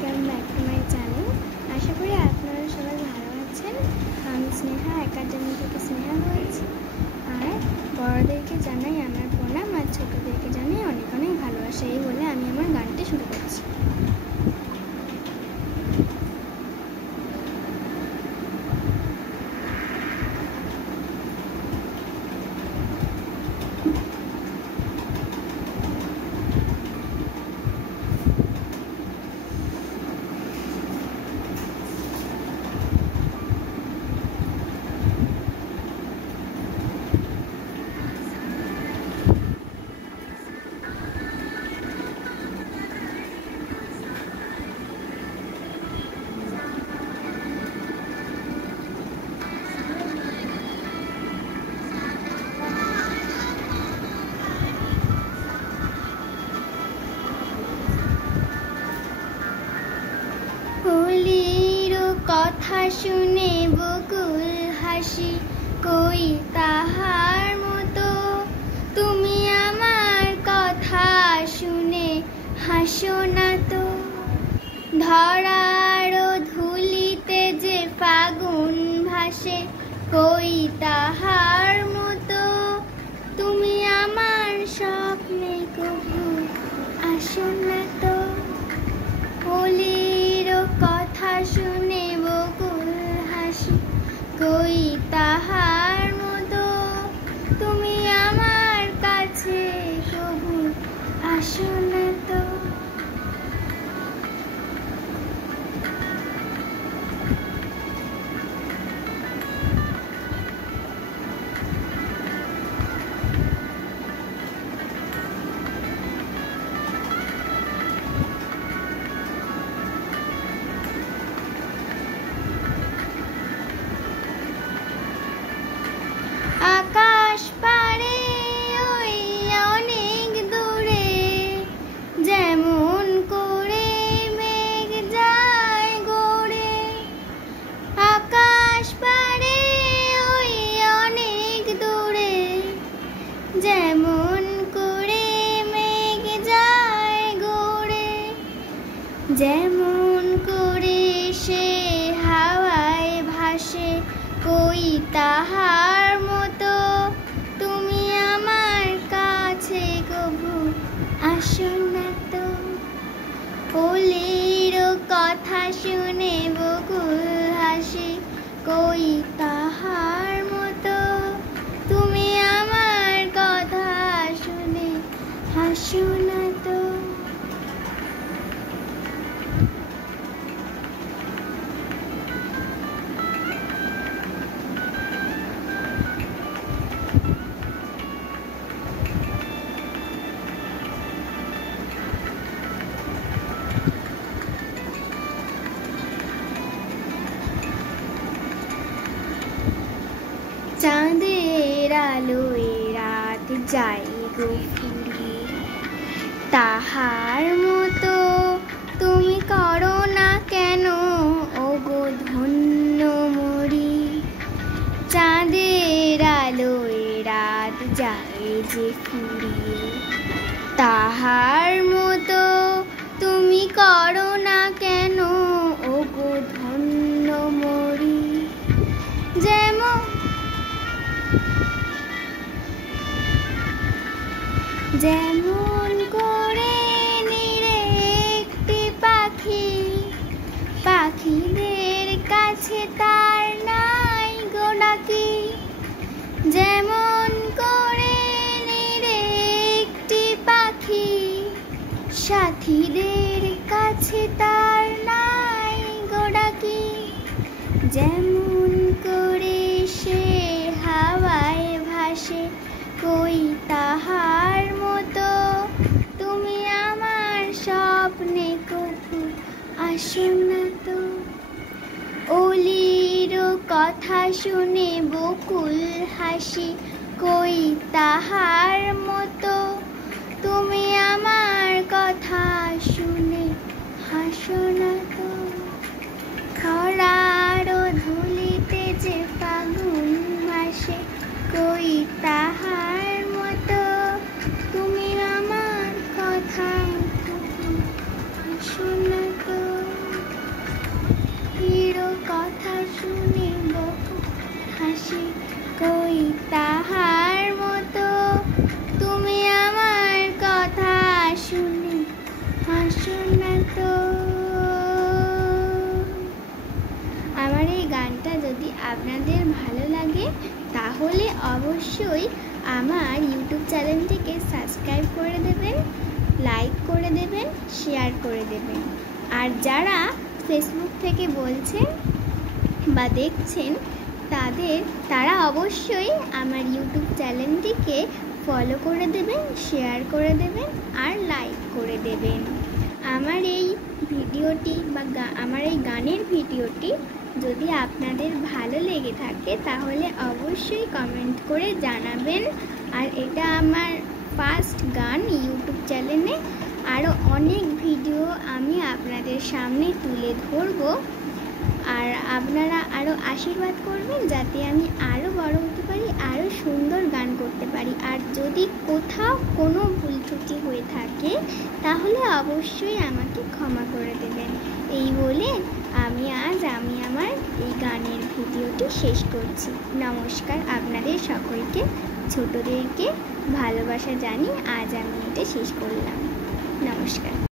Welcome back to my channel. আশা করি আপনারা সবাই ভালো আছেন। আমি স্নেহা একাডেমি থেকে স্নেহা বলছি। আর বড়দেরকে জানাই আমার প্রণাম, আর ছোটোদেরকে জানাই অনেক অনেক ভালোবাসা। এই বলে আমি আমার গানটি শুরু করছি। হোলির কথা শুনে বকুল হাসি, কই তাহার মতো তুমি আমার কথা শুনে হাসো না তো। ধরার ধুলিতে যে ফাগুন ভাসে, কই তাহার মতো তুমি আমার স্বপ্নে কবু আসো না তো। হোলির কথা শুনে বকুল হাসি, কই তাহার মতো তুমি আমার কাছে কবু আসো না তো। আকাশ পারে ওই অনেক দূরে, যেমন করে মেঘ যায় গড়ে। আকাশ পারে ওই অনেক দূরে, যেমন করে মেঘ যায় গড়ে। যেমন করে সে হাওয়ায় ভাসে, কই তাহার মতো তুমি আমার কাছে কবু আসো না তো। হোলির কথা শুনে বকুল হাসি, কই তাহার মতো তুমি আমার কথা শুনে হাসো না তো। চাঁদের আলোয় রাত যায় গো ফুরিয়ে, তাহার মতো তুমি করো না কেন ওগো ধন্য মরি। চাঁদের আলোয় রাত যায় যে ফুরিয়ে, তাহার মতো তুমি করো না কেন ওগো ধন্য মরি। যেমন করে নিরে একটি পাখি, পাখিদের কাছে তার নাই গো ডাকি। যেমন করে নিরে একটি পাখি, সাথীদের কাছে তার নাই গো ডাকি। যেমন করে সে হাওয়ায় ভাসে, কই তাহার মতো তুমি আমার স্বপ্নে কবু আসো না তো। ওলির কথা শুনে বকুল হাসি, কই তাহার মতো তুমি আমার কথা শুনে হাসো না তো। খরার ধুলিতে যে ফাগুন ভাসে, কই তাহার মতো তুমি আমার কথা শুনে তো। শুনে বকো হাসি কই তাহার মতো, তুমি আমার কথা শুনে হাসো না তো। আমার এই গানটা যদি আপনাদের ভালো লাগে তাহলে অবশ্যই আমার ইউটিউব চ্যানেলটিকে সাবস্ক্রাইব করে দেবেন, লাইক করে দেবেন, শেয়ার করে দেবেন। আর যারা ফেসবুক থেকে বলছেন বা দেখছেন তারা অবশ্যই আমার ইউটিউব চ্যানেলটিকে ফলো করে দেবেন, শেয়ার করে দেবেন আর লাইক করে দেবেন। আমার এই ভিডিওটি বা আমার এই গানের ভিডিওটি যদি আপনাদের ভালো লেগে থাকে তাহলে অবশ্যই কমেন্ট করে জানাবেন। আর এটা আমার ফার্স্ট গান ইউটিউব চ্যানেলে। আরও অনেক ভিডিও আমি আপনাদের সামনে তুলে ধরব। আর আপনারা আরও আশীর্বাদ করবেন যাতে আমি আরও বড় হতে পারি, আরও সুন্দর গান করতে পারি। আর যদি কোথাও কোনো ভুল ত্রুটি হয়ে থাকে তাহলে অবশ্যই আমাকে ক্ষমা করে দেবেন। এই বলে আমি আমার এই গানের ভিডিওটি শেষ করছি। নমস্কার আপনাদের সকলকে, ছোটদেরকে ভালোবাসা জানিয়ে আজ আমি এটা শেষ করলাম। নমস্কার।